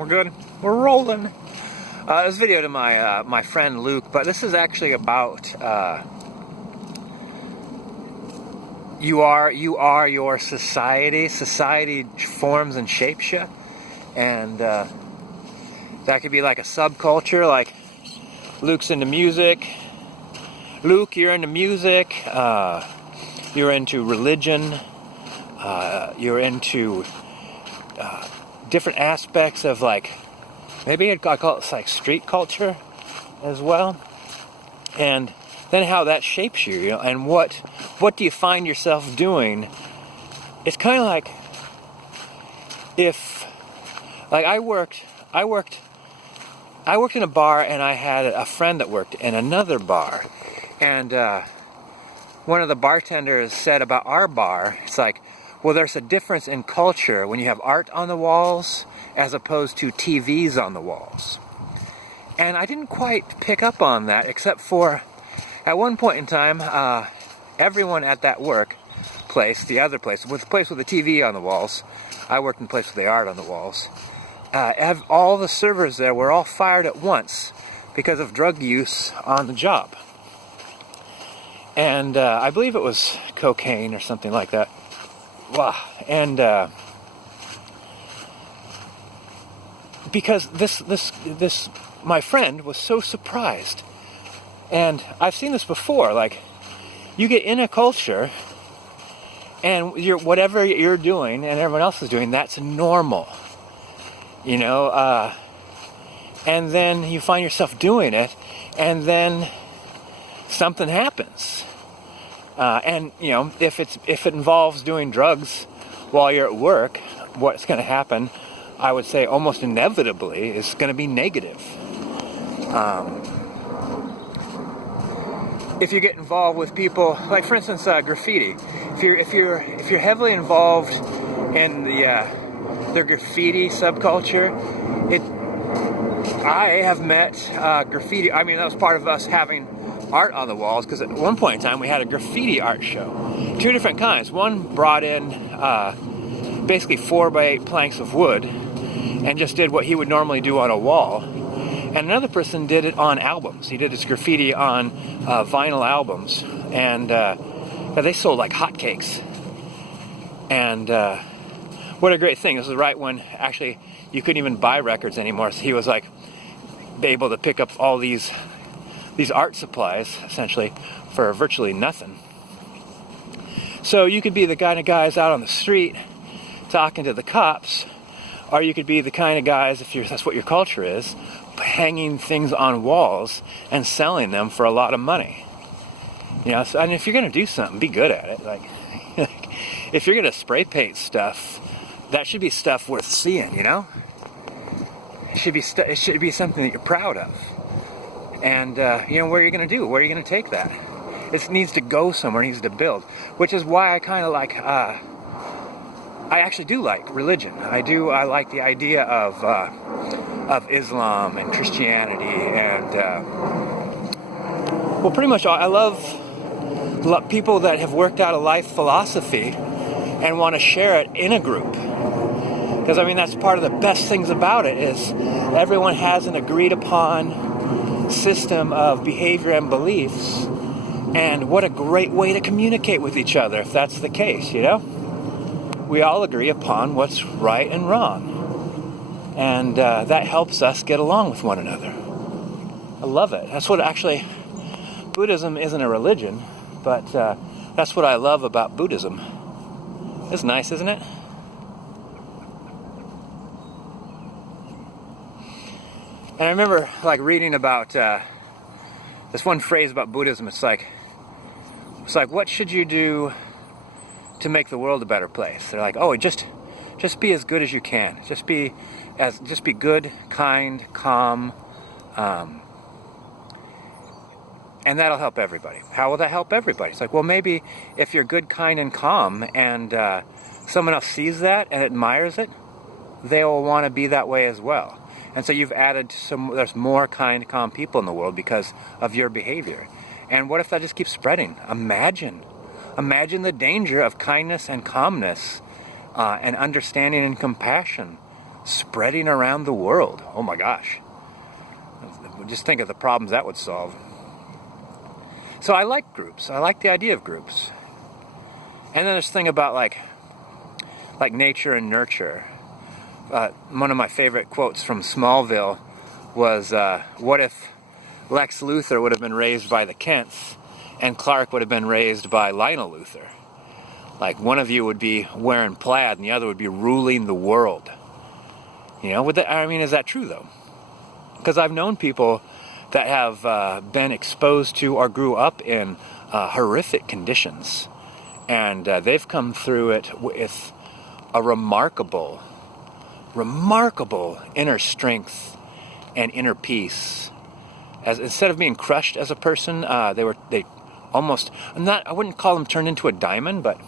We're good. We're rolling. This video to my friend Luke, but this is actually about you are your society. Society forms and shapes you, and that could be like a subculture. Like Luke's into music. Luke, you're into music. You're into religion. You're into different aspects of, like, maybe I call it like street culture as well, and then how that shapes you, you know, and what do you find yourself doing? It's kind of like if, like, I worked in a bar, and I had a friend that worked in another bar, and one of the bartenders said about our bar, it's like, well, there's a difference in culture when you have art on the walls as opposed to TVs on the walls. And I didn't quite pick up on that, except for at one point in time, everyone at that work place, the other place, with the place with the TV on the walls, I worked in the place with the art on the walls, all the servers there were all fired at once because of drug use on the job. And I believe it was cocaine or something like that. Wow. And because this my friend was so surprised, and I've seen this before. Like, you get in a culture, and whatever you're doing and everyone else is doing, that's normal, you know. And then you find yourself doing it, and then something happens. And, you know, if it involves doing drugs while you're at work, what's going to happen, I would say almost inevitably, is going to be negative. If you get involved with people, like for instance, graffiti. If you're heavily involved in the graffiti subculture, I have met graffiti. I mean, that was part of us having art on the walls, because at one point in time we had a graffiti art show. Two different kinds. One brought in basically 4x8 planks of wood and just did what he would normally do on a wall. And another person did it on albums. He did his graffiti on vinyl albums, and they sold like hotcakes. And what a great thing. This was right when actually you couldn't even buy records anymore. So he was like able to pick up all these art supplies, essentially, for virtually nothing. So you could be the kind of guys out on the street talking to the cops, or you could be the kind of guys, that's what your culture is, hanging things on walls and selling them for a lot of money. You know, and if you're going to do something, be good at it. Like if you're going to spray paint stuff, that should be stuff worth seeing, you know? It should be something that you're proud of. And, you know, what are you going to do? Where are you going to take that? It needs to go somewhere. It needs to build. Which is why I kind of like, I actually do like religion. I like the idea of Islam and Christianity and, well, pretty much I love people that have worked out a life philosophy and want to share it in a group. Because, I mean, that's part of the best things about it, is everyone has an agreed upon system of behavior and beliefs, and what a great way to communicate with each other if that's the case, you know? We all agree upon what's right and wrong, and that helps us get along with one another. I love it. That's what actually, Buddhism isn't a religion, but that's what I love about Buddhism. It's nice, isn't it? And I remember, like, reading about this one phrase about Buddhism. It's like, what should you do to make the world a better place? They're like, oh, just be as good as you can. Just be good, kind, calm, and that'll help everybody. How will that help everybody? It's like, well, maybe if you're good, kind, and calm, and someone else sees that and admires it, they will want to be that way as well. And so you've added there's more kind, calm people in the world because of your behavior. And what if that just keeps spreading? Imagine the danger of kindness and calmness and understanding and compassion spreading around the world. Oh my gosh. Just think of the problems that would solve. So I like groups. I like the idea of groups. And then this thing about like nature and nurture. One of my favorite quotes from Smallville was, what if Lex Luthor would have been raised by the Kents and Clark would have been raised by Lionel Luthor? Like, one of you would be wearing plaid and the other would be ruling the world. You know, is that true though? Because I've known people that have been exposed to or grew up in horrific conditions. And they've come through it with a remarkable inner strength and inner peace. As instead of being crushed as a person, they almost, I wouldn't call them turned into a diamond, but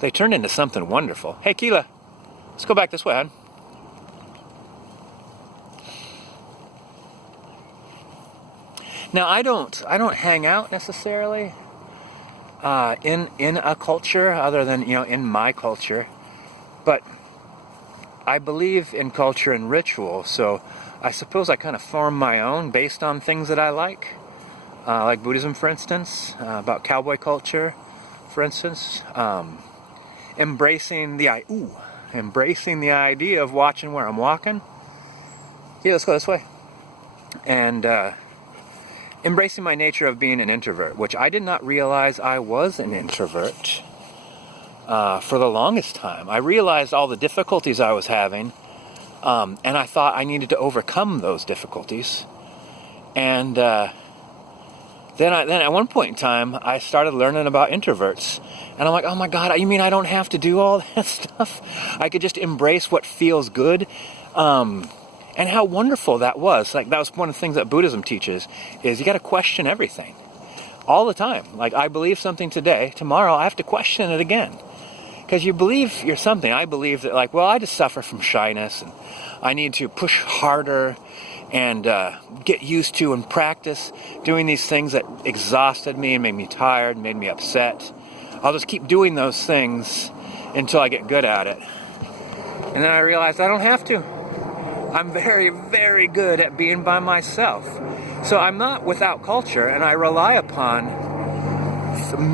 they turned into something wonderful. Hey, Keela, let's go back this way, hon. Now, I don't hang out necessarily in a culture other than, in my culture, but I believe in culture and ritual, so I suppose I kind of form my own based on things that I like Buddhism, for instance, about cowboy culture, for instance, embracing the idea of watching where I'm walking. Yeah, let's go this way. And embracing my nature of being an introvert, which I did not realize I was an introvert for the longest time. I realized all the difficulties I was having, and I thought I needed to overcome those difficulties. And then at one point in time, I started learning about introverts. And I'm like, oh my God, you mean I don't have to do all that stuff? I could just embrace what feels good. And how wonderful that was. Like, that was one of the things that Buddhism teaches, is you got to question everything all the time. Like, I believe something today, tomorrow I have to question it again. Because you believe you're something. I believe that, I just suffer from shyness, and I need to push harder and get used to and practice doing these things that exhausted me and made me tired, made me upset. I'll just keep doing those things until I get good at it. And then I realized I don't have to. I'm very, very good at being by myself. So I'm not without culture, and I rely upon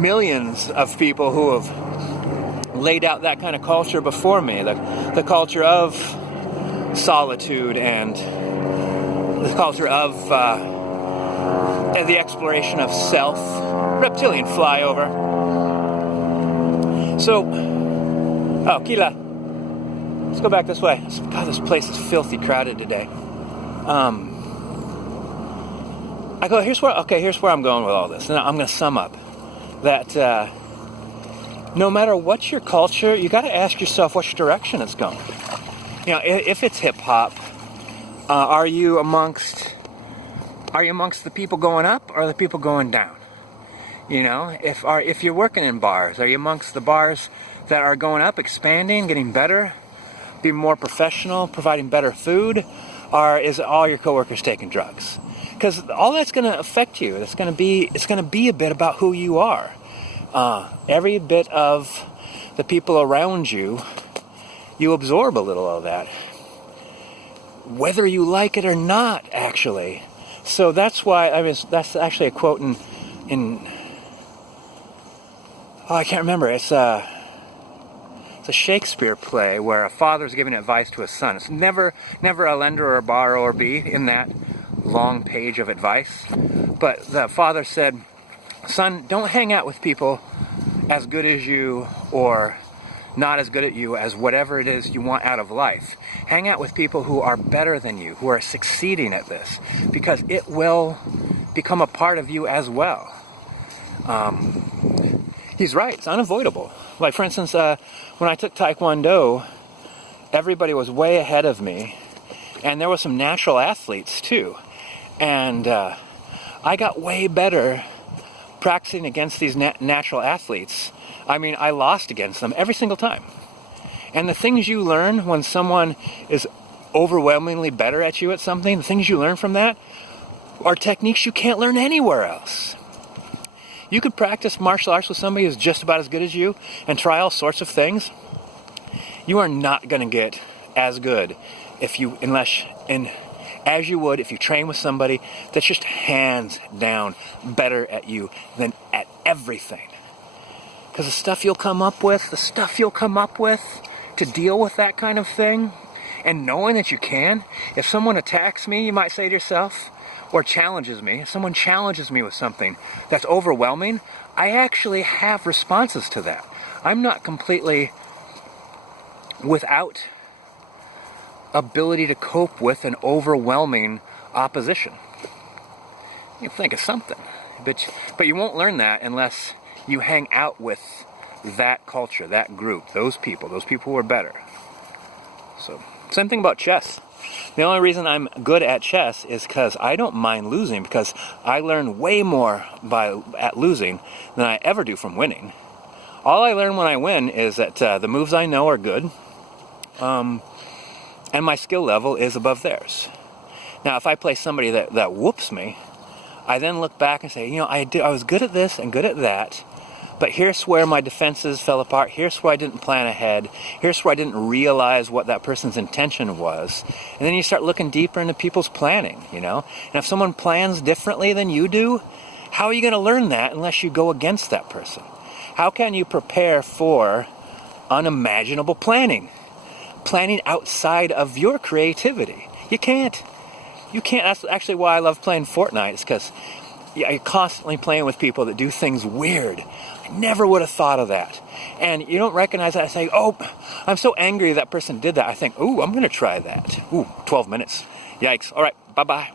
millions of people who have laid out that kind of culture before me. The culture of solitude and the culture of the exploration of self. Reptilian flyover. So, Keela, let's go back this way. God, this place is filthy crowded today. Here's where I'm going with all this. And I'm going to sum up that no matter what's your culture, you got to ask yourself which direction it's going. If it's hip hop, are you amongst the people going up or the people going down? If you're working in bars, are you amongst the bars that are going up, expanding, getting better, being more professional, providing better food, or is all your coworkers taking drugs? Because all that's going to affect you. It's going to be a bit about who you are. Every bit of the people around you, you absorb a little of that, whether you like it or not, actually. So that's why, that's actually a quote in I can't remember. It's a Shakespeare play where a father's giving advice to his son. It's never a lender or a borrower be in that long page of advice. But the father said, son, don't hang out with people as good as you or not as good at you as whatever it is you want out of life. Hang out with people who are better than you, who are succeeding at this, because it will become a part of you as well. He's right. It's unavoidable. Like, for instance, when I took Taekwondo, everybody was way ahead of me, and there were some natural athletes too. And I got way better practicing against these natural athletes. I lost against them every single time. And the things you learn when someone is overwhelmingly better at you at something, the things you learn from that are techniques you can't learn anywhere else. You could practice martial arts with somebody who's just about as good as you and try all sorts of things. You are not going to get as good as you would if you train with somebody that's just hands down better at you than at everything. Because the stuff you'll come up with to deal with that kind of thing, and knowing that you can, if someone attacks me, you might say to yourself, or challenges me, if someone challenges me with something that's overwhelming, I actually have responses to that. I'm not completely without ability to cope with an overwhelming opposition. You think of something, but you won't learn that unless you hang out with that culture, that group, those people who are better. So, same thing about chess. The only reason I'm good at chess is because I don't mind losing, because I learn way more at losing than I ever do from winning. All I learn when I win is that the moves I know are good, and my skill level is above theirs. Now, if I play somebody that whoops me, I then look back and say, I was good at this and good at that, but here's where my defenses fell apart. Here's where I didn't plan ahead. Here's where I didn't realize what that person's intention was. And then you start looking deeper into people's planning, And if someone plans differently than you do, how are you going to learn that unless you go against that person? How can you prepare for unimaginable planning? Planning outside of your creativity. You can't. That's actually why I love playing Fortnite. It's because you're constantly playing with people that do things weird. I never would have thought of that. And you don't recognize that. I say, oh, I'm so angry that person did that. I think, ooh, I'm going to try that. Ooh, 12 minutes. Yikes. All right, bye-bye.